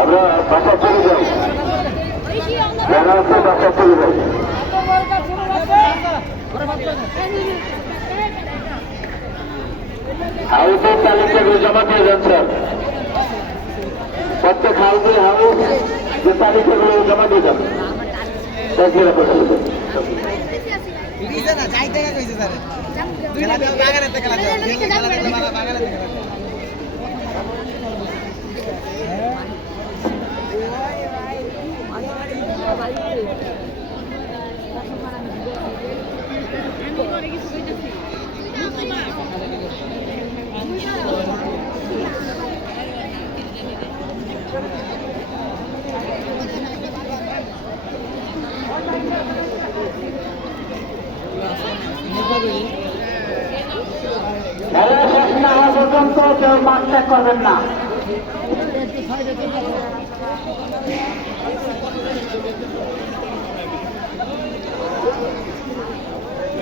আমরা বাসা চলে যাই। যারা আছে বাসা চলে যাই। হাউসের তালিকাগুলো জমা দিয়ে যান, স্যার। প্রত্যেক হাউসে হাউস যে তালিকাগুলো জমা দিয়ে যান যাইতে কইছে, স্যার খেলা দেও বাগানেতে খেলা দেও খেলা দেও বাগানেতে খেলা দেও খেলা শেষ না হওয়া পর্যন্ত কেউ মাঠ ত্যাগ করবেন না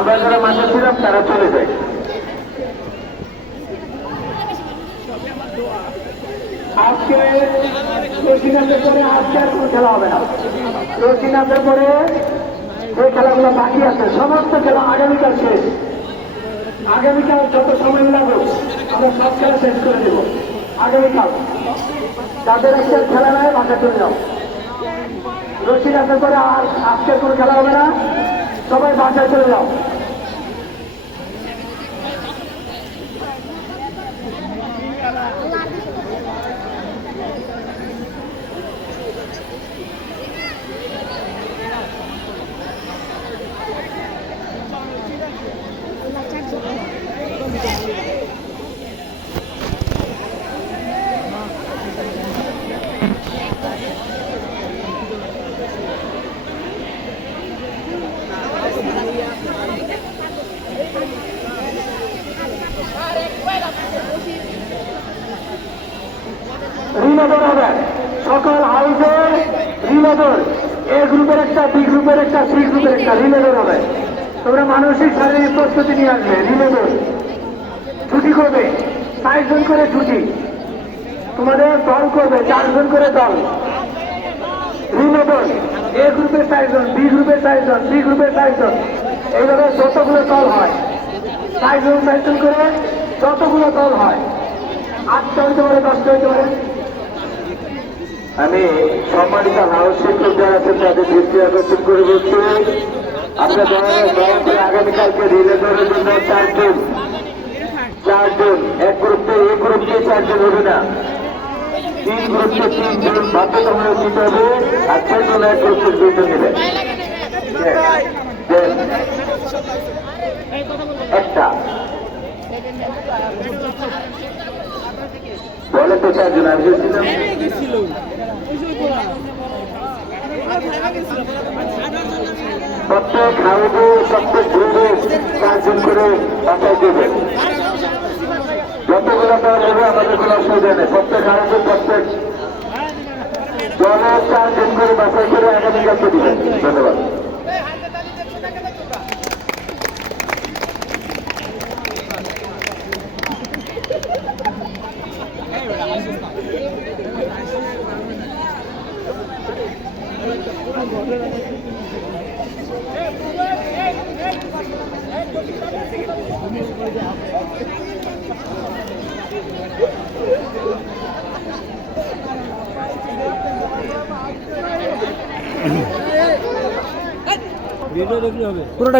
আমরা যারা মাঠে ছিলাম, তারা চলে যায়। আজকে রশিনাথের পরে আজকে আর কোনো খেলা হবে না। রশিনাথের পরে যে খেলাগুলো বাকি আছে, সমস্ত খেলা আগামীকাল শেষ। আগামীকাল যত সময় লাগুক আমরা সব খেলা শেষ করে দেব। আগামীকাল। যাদের একটা খেলা নয় বাসা চলে যাও। রশিনাথের পরে আর আজকের কোনো খেলা হবে না। সবাই বাসায় চলে যাও। রিলেদর হবে। সকল হাউসের রিলেদর এ গ্রুপের একটা, বি গ্রুপের একটা, সি গ্রুপের একটা রিলেদর হবে। তোমরা মানসিক, শারীরিক প্রস্তুতি নিয়ে আসবে। রিলেদর ছুটি করবে। জন করে ছুটি। তোমাদের দল করবে, চারজন করে দল। রিলেদর এ গ্রুপের চারজন, বি গ্রুপের চারজন, সি গ্রুপের চারজন। এইভাবে যতগুলো দল হয়, চারজন চারজন করে যতগুলো দল হয়, আটটা হইতে পারে, দশটা হইতে পারে। আমি সম্মানিত হাউস শিক্ষক যারা আছেন, তাদের দৃষ্টি আকর্ষণ করে বলছি, আপনার আগামীকালকে রিলে দলের জন্য চারজন চারজন, এক গ্রুপে এক গ্রুপে চারজন হবে না। তিন গ্রুপে তিনজন বাধ্যতামূলক দিতে হবে, আর চারজন এক গ্রুপে দুজন নেবেন একটা। বলে তো চারজন প্রত্যেক হাউসে, প্রত্যেক গ্রুপে চারজন করে বাসায় দেবেন যতগুলো দল হবে আমাদের কোনো অসুবিধা নেই প্রত্যেক হাউসে প্রত্যেক দলের চারজন করে বাসায় করে আগামীকালকে দিবেন ধন্যবাদ পুরোটা